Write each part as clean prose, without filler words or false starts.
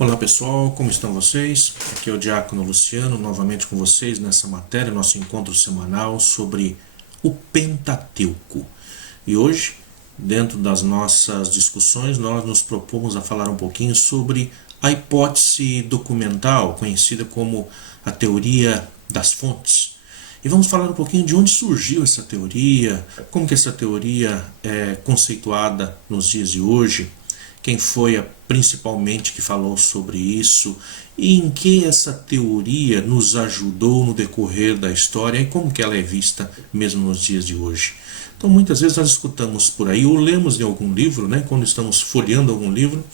Olá pessoal, como estão vocês? Aqui é o Diácono Luciano, novamente com vocês nessa matéria, nosso encontro semanal sobre o Pentateuco. E hoje, dentro das nossas discussões, nós nos propomos a falar um pouquinho sobre a hipótese documental, conhecida como a teoria das fontes. E vamos falar um pouquinho de onde surgiu essa teoria, como que essa teoria é conceituada nos dias de hoje, quem foi principalmente que falou sobre isso e em que essa teoria nos ajudou no decorrer da história e como que ela é vista mesmo nos dias de hoje. Então muitas vezes nós escutamos por aí ou lemos em algum livro, quando estamos folheando algum livro,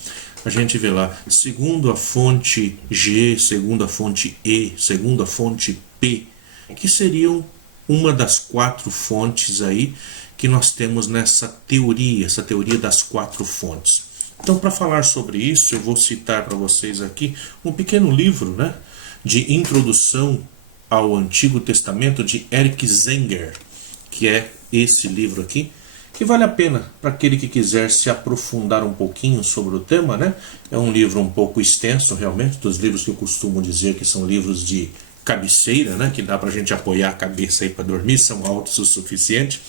a gente vê lá, segundo a fonte G, segundo a fonte E, segundo a fonte P, que seriam uma das 4 fontes aí que nós temos nessa teoria, essa teoria das 4 fontes. Então, para falar sobre isso, eu vou citar para vocês aqui um pequeno livro, de introdução ao Antigo Testamento de Eric Zenger, que é esse livro aqui, que vale a pena para aquele que quiser se aprofundar um pouquinho sobre o tema, É um livro um pouco extenso, realmente, dos livros que eu costumo dizer que são livros de cabeceira, que dá para a gente apoiar a cabeça aí para dormir, são altos o suficiente.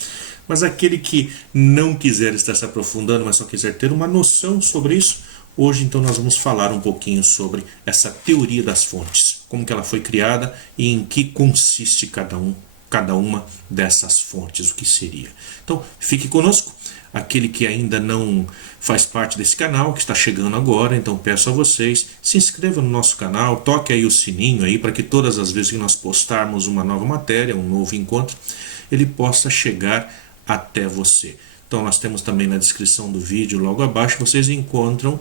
Mas aquele que não quiser estar se aprofundando, mas só quiser ter uma noção sobre isso, hoje então nós vamos falar um pouquinho sobre essa teoria das fontes, como que ela foi criada e em que consiste cada uma dessas fontes, o que seria. Então fique conosco, aquele que ainda não faz parte desse canal, que está chegando agora, então peço a vocês, se inscreva no nosso canal, toque aí o sininho aí para que todas as vezes que nós postarmos uma nova matéria, um novo encontro, ele possa chegar até você. Então nós temos também na descrição do vídeo, logo abaixo, vocês encontram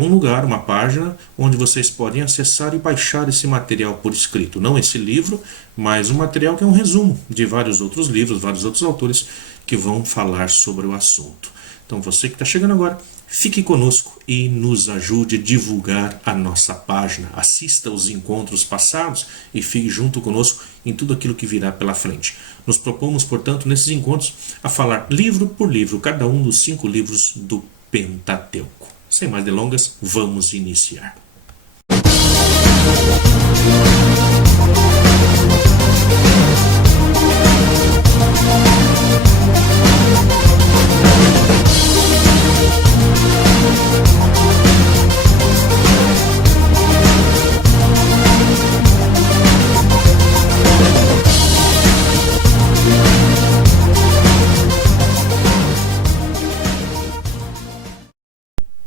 um lugar, uma página, onde vocês podem acessar e baixar esse material por escrito. Não esse livro, mas um material que é um resumo de vários outros livros, vários outros autores que vão falar sobre o assunto. Então você que está chegando agora, fique conosco e nos ajude a divulgar a nossa página. Assista os encontros passados e fique junto conosco em tudo aquilo que virá pela frente. Nos propomos, portanto, nesses encontros, a falar livro por livro, cada um dos 5 livros do Pentateuco. Sem mais delongas, vamos iniciar.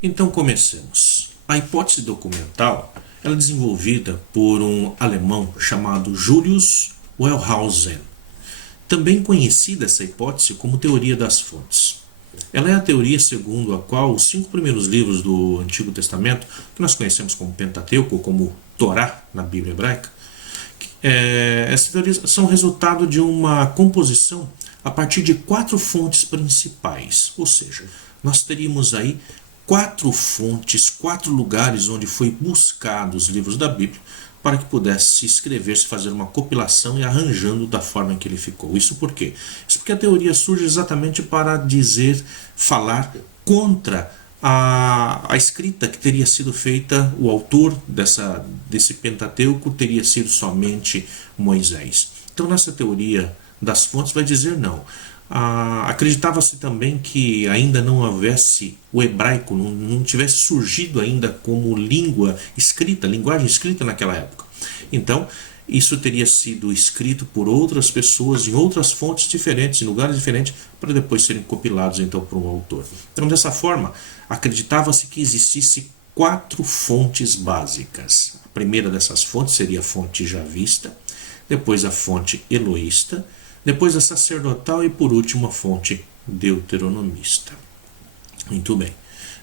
Então comecemos. A hipótese documental ela é desenvolvida por um alemão chamado Julius Wellhausen. Também conhecida essa hipótese como teoria das fontes. Ela é a teoria segundo a qual os 5 primeiros livros do Antigo Testamento, que nós conhecemos como Pentateuco, ou como Torá na Bíblia hebraica, essas teorias são resultado de uma composição a partir de 4 fontes principais. Ou seja, nós teríamos aí 4 fontes, 4 lugares onde foi buscado os livros da Bíblia para que pudesse se escrever, se fazer uma compilação e arranjando da forma em que ele ficou. Isso por quê? Isso porque a teoria surge exatamente para falar contra a escrita que teria sido feita, o autor desse Pentateuco teria sido somente Moisés. Então nessa teoria das fontes vai dizer não. Acreditava-se também que ainda não houvesse o hebraico, não tivesse surgido ainda como língua escrita, linguagem escrita naquela época. Então, isso teria sido escrito por outras pessoas em outras fontes diferentes, em lugares diferentes, para depois serem compilados então por um autor. Então, dessa forma, acreditava-se que existisse 4 fontes básicas. A primeira dessas fontes seria a fonte javista, depois a fonte eloísta, depois a sacerdotal e, por último, a fonte deuteronomista. Muito bem.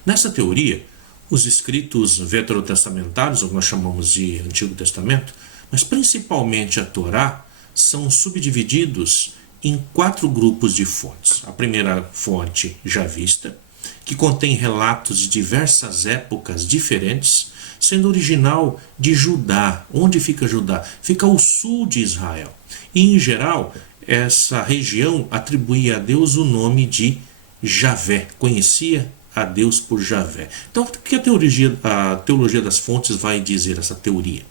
Nessa teoria, os escritos veterotestamentários, ou que nós chamamos de Antigo Testamento, mas principalmente a Torá, são subdivididos em 4 grupos de fontes. A primeira fonte, javista, que contém relatos de diversas épocas diferentes, sendo original de Judá. Onde fica Judá? Fica ao sul de Israel. E, em geral, essa região atribuía a Deus o nome de Javé, conhecia a Deus por Javé. Então, o que a teologia das fontes vai dizer, essa teoria?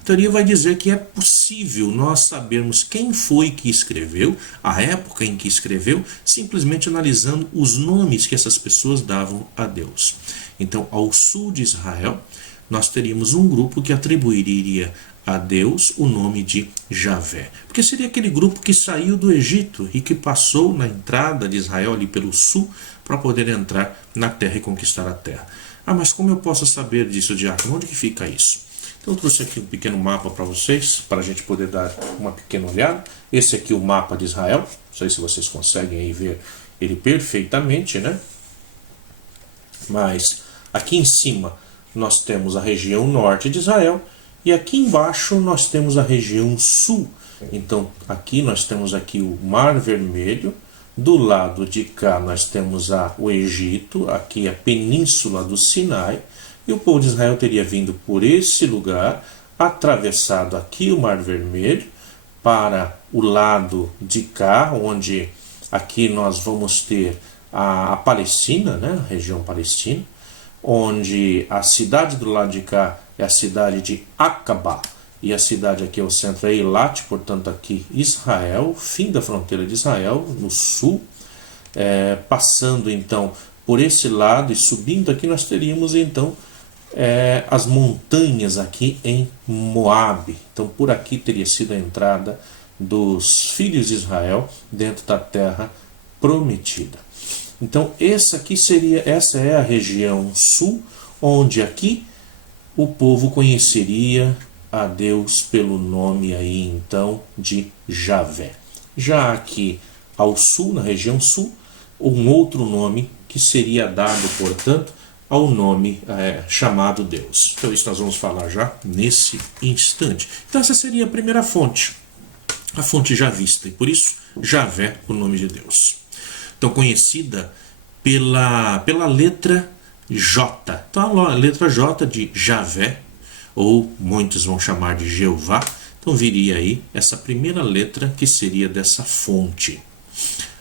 A teoria vai dizer que é possível nós sabermos quem foi que escreveu, a época em que escreveu, simplesmente analisando os nomes que essas pessoas davam a Deus. Então, ao sul de Israel, nós teríamos um grupo que atribuiria a Deus o nome de Javé. Porque seria aquele grupo que saiu do Egito e que passou na entrada de Israel ali pelo sul para poder entrar na terra e conquistar a terra. Ah, mas como eu posso saber disso, diácono? Onde que fica isso? Então eu trouxe aqui um pequeno mapa para vocês, para a gente poder dar uma pequena olhada. Esse aqui é o mapa de Israel. Não sei se vocês conseguem aí ver ele perfeitamente, né? Mas aqui em cima nós temos a região norte de Israel e aqui embaixo nós temos a região sul. Então aqui nós temos aqui o Mar Vermelho, do lado de cá nós temos o Egito, aqui a península do Sinai, e o povo de Israel teria vindo por esse lugar, atravessado aqui o Mar Vermelho, para o lado de cá, onde aqui nós vamos ter a Palestina, né, a região palestina, onde a cidade do lado de cá é a cidade de Acaba, e a cidade aqui ao centro é Eilat, portanto aqui Israel, fim da fronteira de Israel, no sul, passando então por esse lado e subindo aqui nós teríamos então as montanhas aqui em Moabe. Então por aqui teria sido a entrada dos filhos de Israel dentro da terra prometida. Então essa é a região sul, onde aqui o povo conheceria a Deus pelo nome aí então de Javé. Já aqui ao sul, na região sul, um outro nome que seria dado, portanto, ao nome chamado Deus. Então isso nós vamos falar já nesse instante. Então essa seria a primeira fonte, a fonte javista, e por isso Javé, o nome de Deus. Então conhecida pela letra J. Então a letra J de Javé, ou muitos vão chamar de Jeová. Então viria aí essa primeira letra que seria dessa fonte.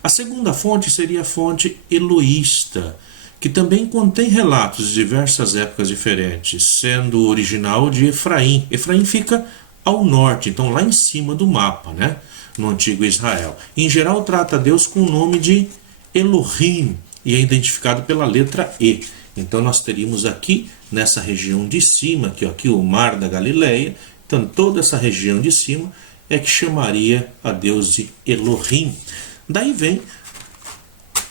A segunda fonte seria a fonte eloísta, que também contém relatos de diversas épocas diferentes, sendo original de Efraim. Efraim fica ao norte, então lá em cima do mapa, né? No antigo Israel. Em geral trata Deus com o nome de Elohim e é identificado pela letra E. Então nós teríamos aqui nessa região de cima, que aqui o Mar da Galileia, então toda essa região de cima é que chamaria a Deus de Elohim. Daí vem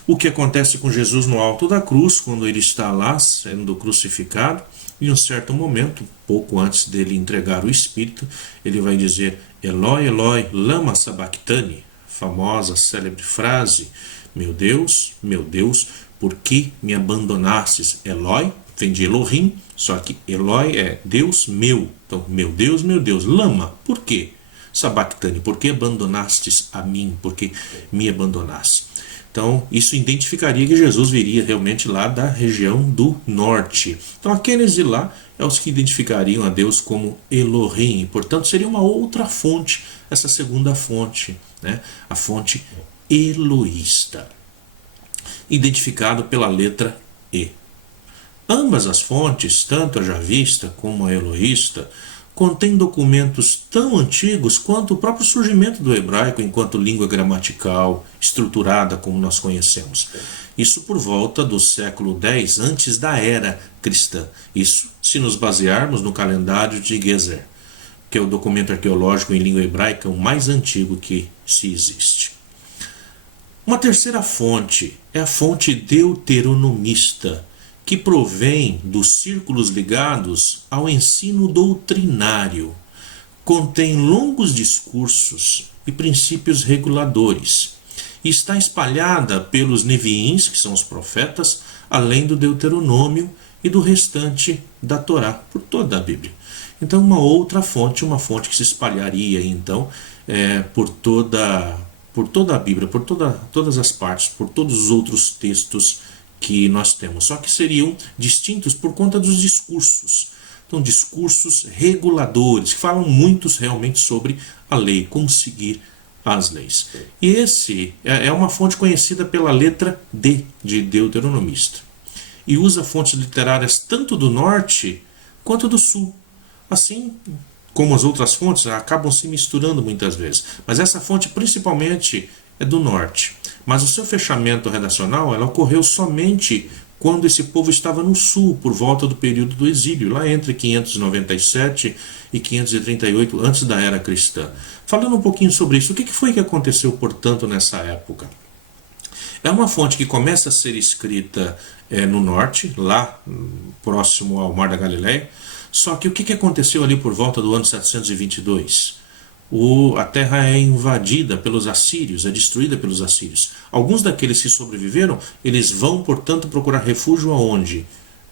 o que acontece com Jesus no alto da cruz, quando ele está lá sendo crucificado, e em um certo momento, pouco antes dele entregar o Espírito, ele vai dizer: Eloi, Eloi, lama sabachthani, famosa, célebre frase: meu Deus, por que me abandonastes? Eloi vem de Elohim, só que Eloi é Deus meu. Então, meu Deus, lama, por quê? Sabachthani, por que abandonastes a mim? Por que me abandonaste? Então, isso identificaria que Jesus viria realmente lá da região do norte. Então, aqueles de lá é os que identificariam a Deus como Elohim. Portanto, seria uma outra fonte, essa segunda fonte, né? A fonte eloísta, identificado pela letra E. Ambas as fontes, tanto a javista como a eloísta, contém documentos tão antigos quanto o próprio surgimento do hebraico enquanto língua gramatical, estruturada como nós conhecemos. Isso por volta do século X antes da era cristã. Isso se nos basearmos no calendário de Gezer, que é o documento arqueológico em língua hebraica o mais antigo que se existe. Uma terceira fonte é a fonte deuteronomista, que provém dos círculos ligados ao ensino doutrinário. Contém longos discursos e princípios reguladores. E está espalhada pelos Neviins, que são os profetas, além do Deuteronômio e do restante da Torá, por toda a Bíblia. Então uma outra fonte, uma fonte que se espalharia então por toda a Bíblia, por todas as partes, por todos os outros textos que nós temos, só que seriam distintos por conta dos discursos. Então, discursos reguladores, que falam muitos realmente sobre a lei, como seguir as leis. E esse é uma fonte conhecida pela letra D, de deuteronomista. e usa fontes literárias tanto do norte quanto do sul. Assim como as outras fontes acabam se misturando muitas vezes, mas essa fonte principalmente é do norte. Mas o seu fechamento redacional ela ocorreu somente quando esse povo estava no sul, por volta do período do exílio, lá entre 597 e 538 antes da era cristã. Falando um pouquinho sobre isso, o que foi que aconteceu, portanto, nessa época? É uma fonte que começa a ser escrita no norte, lá próximo ao Mar da Galileia. Só que o que aconteceu ali por volta do ano 722? A terra é invadida pelos assírios, é destruída pelos assírios. Alguns daqueles que sobreviveram, eles vão, portanto, procurar refúgio aonde?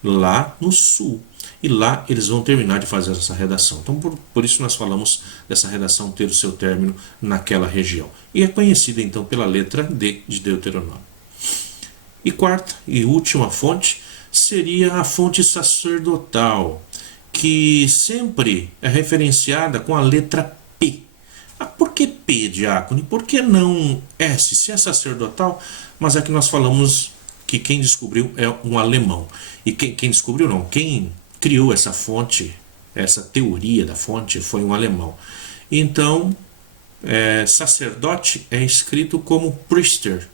Lá no sul. E lá eles vão terminar de fazer essa redação. Então, por isso nós falamos dessa redação ter o seu término naquela região. E é conhecida, então, pela letra D de Deuteronômio. E quarta e última fonte seria a fonte sacerdotal, que sempre é referenciada com a letra P. Por que P, diácono? E por que não S? Se é sacerdotal, mas é que nós falamos que quem descobriu é um alemão. E quem descobriu não, quem criou essa fonte, essa teoria da fonte, foi um alemão. Então, sacerdote é escrito como priester.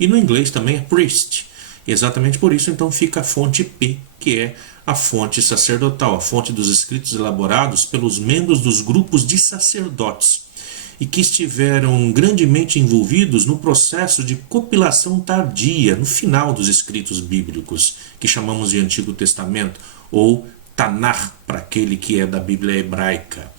E no inglês também é priest. E exatamente por isso, então, fica a fonte P, que é a fonte sacerdotal, a fonte dos escritos elaborados pelos membros dos grupos de sacerdotes e que estiveram grandemente envolvidos no processo de compilação tardia, no final dos escritos bíblicos, que chamamos de Antigo Testamento, ou Tanakh, para aquele que é da Bíblia hebraica.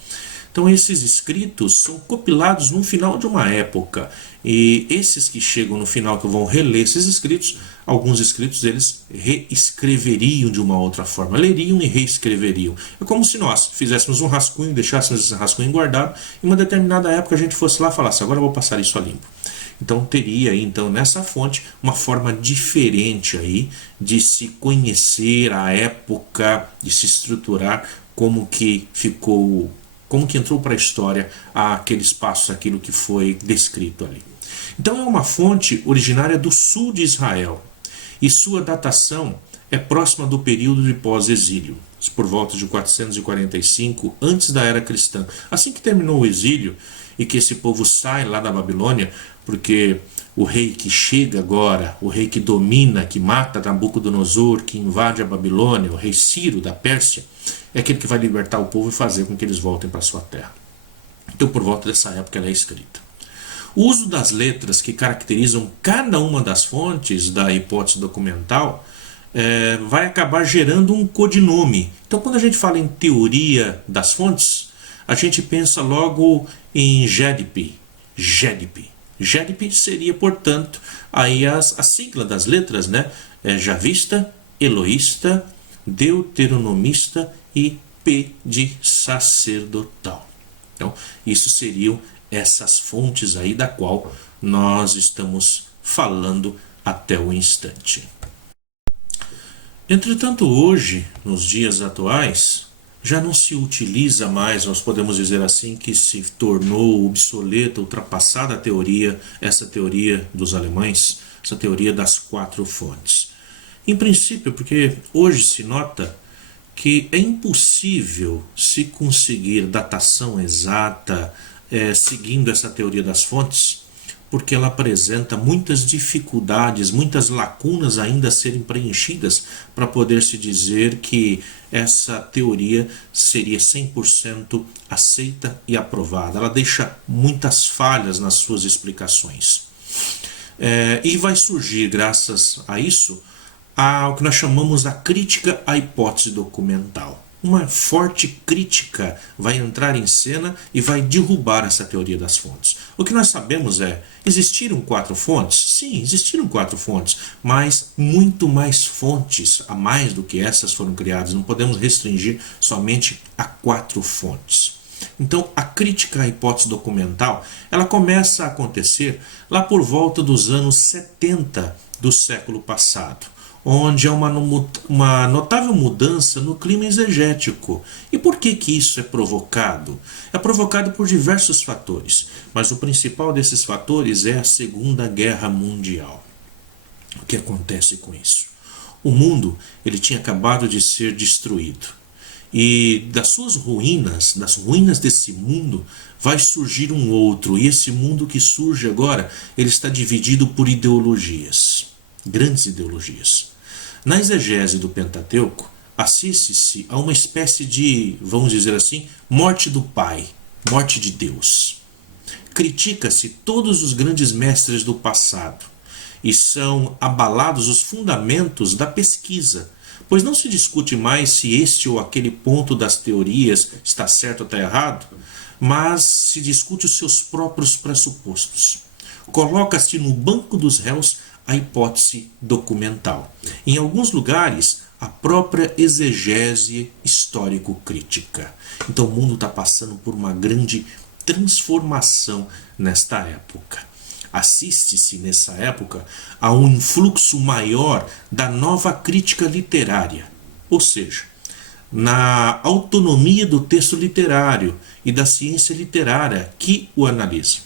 Então esses escritos são compilados no final de uma época, e esses que chegam no final, que vão reler esses escritos, alguns escritos eles reescreveriam de uma outra forma, leriam e reescreveriam. É como se nós fizéssemos um rascunho, deixássemos esse rascunho guardado, e em uma determinada época a gente fosse lá e falasse, agora eu vou passar isso a limpo. Então teria aí, então, nessa fonte uma forma diferente aí de se conhecer a época, de se estruturar como que ficou, como que entrou para a história aquele espaço, aquilo que foi descrito ali. Então é uma fonte originária do sul de Israel e sua datação é próxima do período de pós-exílio, por volta de 445 antes da era cristã. Assim que terminou o exílio e que esse povo sai lá da Babilônia, porque o rei que chega agora, o rei que domina, que mata Nabucodonosor, que invade a Babilônia, o rei Ciro da Pérsia, é aquele que vai libertar o povo e fazer com que eles voltem para sua terra. Então, por volta dessa época, ela é escrita. O uso das letras que caracterizam cada uma das fontes da hipótese documental vai acabar gerando um codinome. Então, quando a gente fala em teoria das fontes, a gente pensa logo em GEDP. GEDP seria, portanto, aí a sigla das letras, né? Javista, Eloísta, Deuteronomista e P de sacerdotal. Então, isso seriam essas fontes aí da qual nós estamos falando até o instante. Entretanto, hoje, nos dias atuais, já não se utiliza mais, nós podemos dizer assim, que se tornou obsoleta, ultrapassada a teoria, essa teoria dos alemães, essa teoria das 4 fontes. Em princípio, porque hoje se nota que é impossível se conseguir datação exata seguindo essa teoria das fontes, porque ela apresenta muitas dificuldades, muitas lacunas ainda a serem preenchidas para poder se dizer que essa teoria seria 100% aceita e aprovada. Ela deixa muitas falhas nas suas explicações. E vai surgir, graças a isso, ao que nós chamamos a crítica à hipótese documental. Uma forte crítica vai entrar em cena e vai derrubar essa teoria das fontes. O que nós sabemos existiram 4 fontes? Sim, existiram 4 fontes, mas muito mais fontes, a mais do que essas, foram criadas. Não podemos restringir somente a 4 fontes. Então, a crítica à hipótese documental, ela começa a acontecer lá por volta dos anos 70 do século passado, onde há uma notável mudança no clima exegético. E por que isso é provocado? É provocado por diversos fatores, mas o principal desses fatores é a Segunda Guerra Mundial. O que acontece com isso? O mundo, ele tinha acabado de ser destruído. E das suas ruínas, das ruínas desse mundo, vai surgir um outro. E esse mundo que surge agora, ele está dividido por ideologias, grandes ideologias. Na exegese do Pentateuco, assiste-se a uma espécie de, vamos dizer assim, morte do Pai, morte de Deus. Critica-se todos os grandes mestres do passado e são abalados os fundamentos da pesquisa, pois não se discute mais se este ou aquele ponto das teorias está certo ou está errado, mas se discute os seus próprios pressupostos. Coloca-se no banco dos réus a hipótese documental. Em alguns lugares, a própria exegese histórico-crítica. Então o mundo está passando por uma grande transformação nesta época. Assiste-se nessa época a um influxo maior da nova crítica literária, ou seja, na autonomia do texto literário e da ciência literária que o analisa.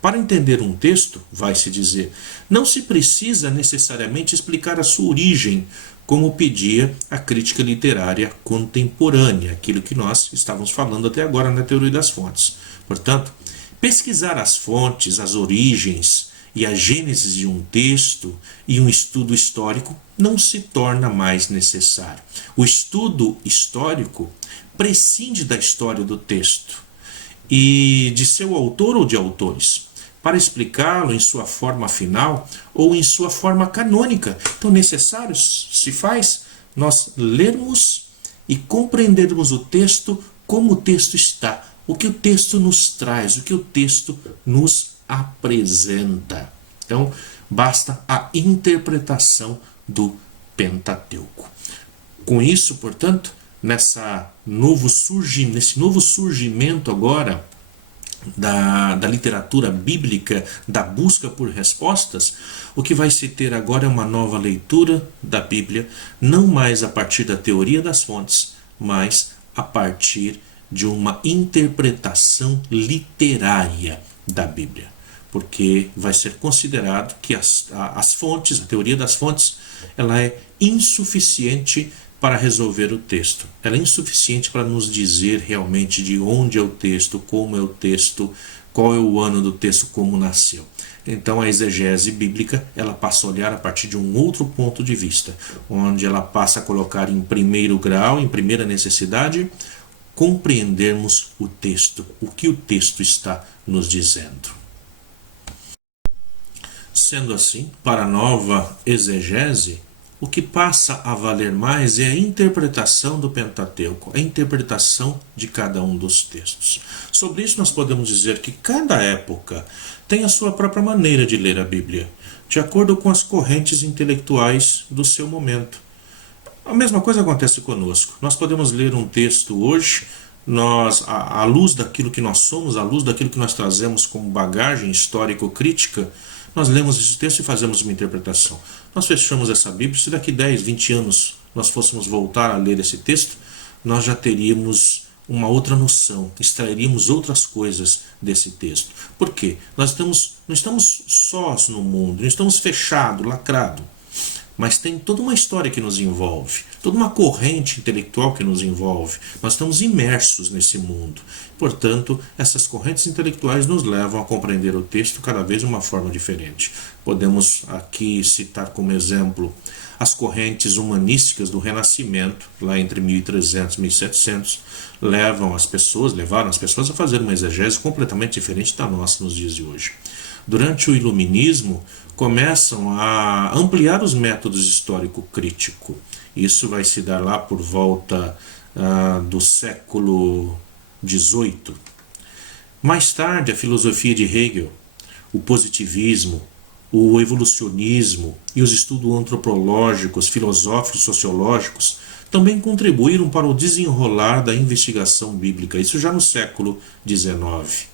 Para entender um texto, vai-se dizer, não se precisa necessariamente explicar a sua origem, como pedia a crítica literária contemporânea, aquilo que nós estávamos falando até agora na teoria das fontes. Portanto, pesquisar as fontes, as origens e a gênese de um texto e um estudo histórico não se torna mais necessário. O estudo histórico prescinde da história do texto e de seu autor ou de autores, para explicá-lo em sua forma final ou em sua forma canônica. Então, necessário se faz nós lermos e compreendermos o texto como o texto está, o que o texto nos traz, o que o texto nos apresenta. Então, basta a interpretação do Pentateuco. Com isso, portanto, nesse novo surgimento agora da literatura bíblica, da busca por respostas, o que vai se ter agora é uma nova leitura da Bíblia, não mais a partir da teoria das fontes, mas a partir de uma interpretação literária da Bíblia, porque vai ser considerado que as fontes, a teoria das fontes, ela é insuficiente para resolver o texto. Ela é insuficiente para nos dizer realmente de onde é o texto, como é o texto, qual é o ano do texto, como nasceu. Então a exegese bíblica, ela passa a olhar a partir de um outro ponto de vista, onde ela passa a colocar em primeiro grau, em primeira necessidade, compreendermos o texto, o que o texto está nos dizendo. Sendo assim, para a nova exegese, o que passa a valer mais é a interpretação do Pentateuco, a interpretação de cada um dos textos. Sobre isso nós podemos dizer que cada época tem a sua própria maneira de ler a Bíblia, de acordo com as correntes intelectuais do seu momento. A mesma coisa acontece conosco. Nós podemos ler um texto hoje, à luz daquilo que nós somos, à luz daquilo que nós trazemos como bagagem histórico-crítica, nós lemos esse texto e fazemos uma interpretação. Nós fechamos essa Bíblia, se daqui 10, 20 anos nós fôssemos voltar a ler esse texto, nós já teríamos uma outra noção, extrairíamos outras coisas desse texto. Por quê? Nós não estamos sós no mundo, não estamos fechados, lacrados. Mas tem toda uma história que nos envolve, toda uma corrente intelectual que nos envolve. Nós estamos imersos nesse mundo. Portanto, essas correntes intelectuais nos levam a compreender o texto cada vez de uma forma diferente. Podemos aqui citar como exemplo as correntes humanísticas do Renascimento, lá entre 1300 e 1700, levaram as pessoas a fazer uma exegese completamente diferente da nossa nos dias de hoje. Durante o Iluminismo, começam a ampliar os métodos histórico-crítico. Isso vai se dar lá por volta do século XVIII. Mais tarde, a filosofia de Hegel, o positivismo, o evolucionismo e os estudos antropológicos, filosóficos, sociológicos também contribuíram para o desenrolar da investigação bíblica, isso já no século XIX.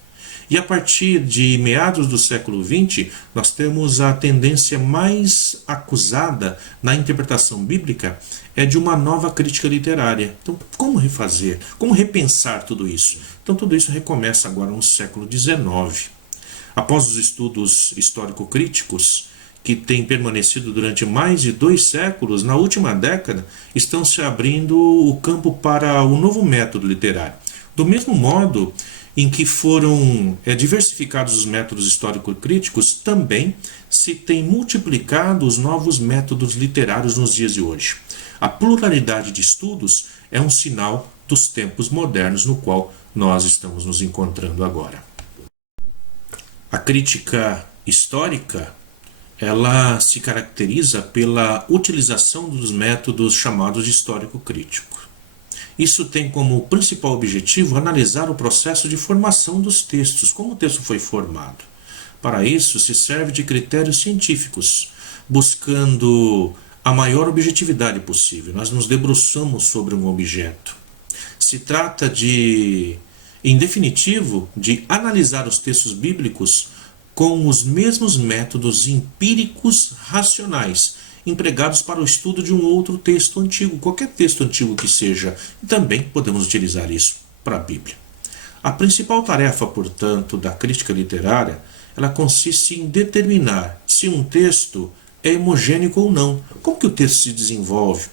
E a partir de meados do século XX, nós temos a tendência mais acusada na interpretação bíblica é de uma nova crítica literária. Então, como refazer? Como repensar tudo isso? Então, tudo isso recomeça agora no século XIX. Após os estudos histórico-críticos, que têm permanecido durante mais de 2 séculos, na última década, estão se abrindo o campo para o novo método literário. Do mesmo modo em que foram diversificados os métodos histórico-críticos, também se tem multiplicado os novos métodos literários nos dias de hoje. A pluralidade de estudos é um sinal dos tempos modernos no qual nós estamos nos encontrando agora. A crítica histórica, ela se caracteriza pela utilização dos métodos chamados de histórico-crítico. Isso tem como principal objetivo analisar o processo de formação dos textos, como o texto foi formado. Para isso, se serve de critérios científicos, buscando a maior objetividade possível. Nós nos debruçamos sobre um objeto. Se trata em definitivo, de analisar os textos bíblicos com os mesmos métodos empíricos racionais empregados para o estudo de um outro texto antigo, qualquer texto antigo que seja, e também podemos utilizar isso para a Bíblia. A principal tarefa, portanto, da crítica literária, ela consiste em determinar se um texto é homogêneo ou não. Como que o texto se desenvolve?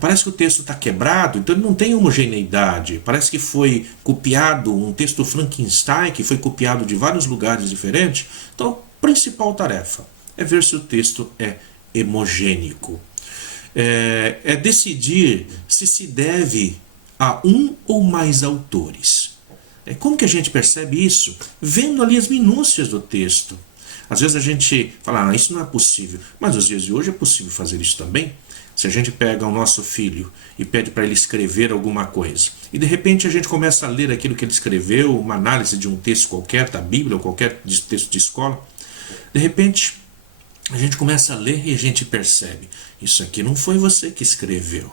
Parece que o texto está quebrado, então ele não tem homogeneidade. Parece que foi copiado um texto Frankenstein, que foi copiado de vários lugares diferentes. Então, a principal tarefa é ver se o texto é homogêneo. É decidir se deve a um ou mais autores. Como que a gente percebe isso? Vendo ali as minúcias do texto. Às vezes a gente fala, isso não é possível, mas nos dias de hoje é possível fazer isso também. Se a gente pega o nosso filho e pede para ele escrever alguma coisa, e de repente a gente começa a ler aquilo que ele escreveu, uma análise de um texto qualquer, da Bíblia ou qualquer texto de escola, de repente a gente começa a ler e a gente percebe, isso aqui não foi você que escreveu.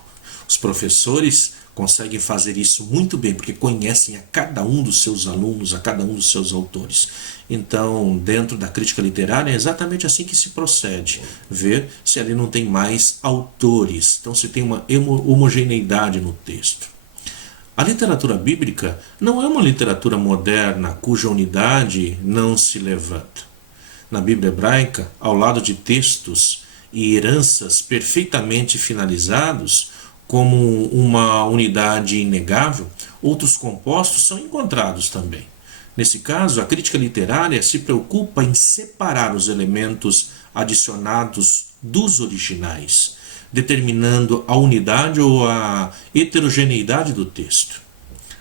Os professores conseguem fazer isso muito bem, porque conhecem a cada um dos seus alunos, a cada um dos seus autores. Então, dentro da crítica literária, é exatamente assim que se procede. Ver se ali não tem mais autores, então se tem uma homogeneidade no texto. A literatura bíblica não é uma literatura moderna cuja unidade não se levanta. Na Bíblia hebraica, ao lado de textos e heranças perfeitamente finalizados, como uma unidade inegável, outros compostos são encontrados também. Nesse caso, a crítica literária se preocupa em separar os elementos adicionados dos originais, determinando a unidade ou a heterogeneidade do texto.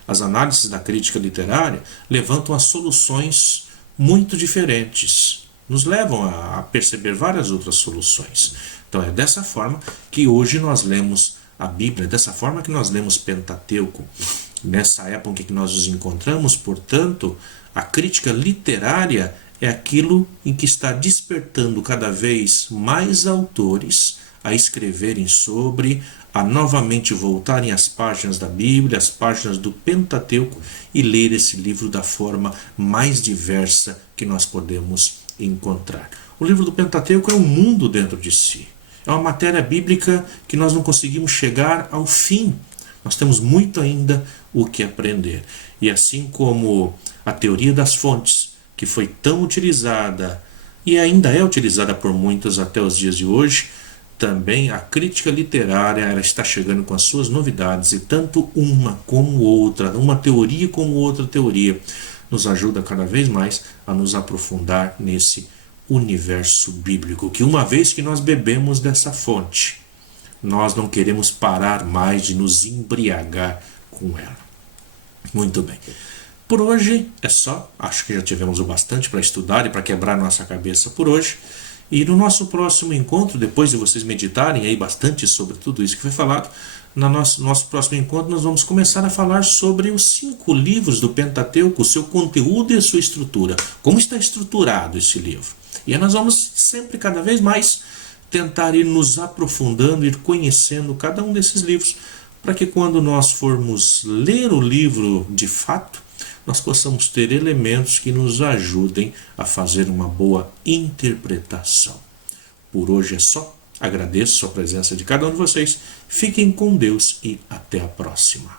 As análises da crítica literária levantam as soluções muito diferentes, nos levam a perceber várias outras soluções. Então é dessa forma que hoje nós lemos a Bíblia, dessa forma que nós lemos Pentateuco. Nessa época em que nós nos encontramos, portanto, a crítica literária é aquilo em que está despertando cada vez mais autores a escreverem sobre, a novamente voltarem às páginas da Bíblia, às páginas do Pentateuco e ler esse livro da forma mais diversa que nós podemos encontrar. O livro do Pentateuco é um mundo dentro de si. É uma matéria bíblica que nós não conseguimos chegar ao fim. Nós temos muito ainda o que aprender. E assim como a teoria das fontes, que foi tão utilizada e ainda é utilizada por muitos até os dias de hoje, também a crítica literária ela está chegando com as suas novidades, e tanto uma como outra, uma teoria como outra teoria, nos ajuda cada vez mais a nos aprofundar nesse universo bíblico, que uma vez que nós bebemos dessa fonte, nós não queremos parar mais de nos embriagar com ela. Muito bem. Por hoje é só, acho que já tivemos o bastante para estudar e para quebrar nossa cabeça por hoje. E no nosso próximo encontro, depois de vocês meditarem aí bastante sobre tudo isso que foi falado, no nosso próximo encontro nós vamos começar a falar sobre os 5 livros do Pentateuco, o seu conteúdo e a sua estrutura. Como está estruturado esse livro? E aí nós vamos sempre, cada vez mais, tentar ir nos aprofundando, ir conhecendo cada um desses livros, para que quando nós formos ler o livro de fato, nós possamos ter elementos que nos ajudem a fazer uma boa interpretação. Por hoje é só. Agradeço a presença de cada um de vocês. Fiquem com Deus e até a próxima.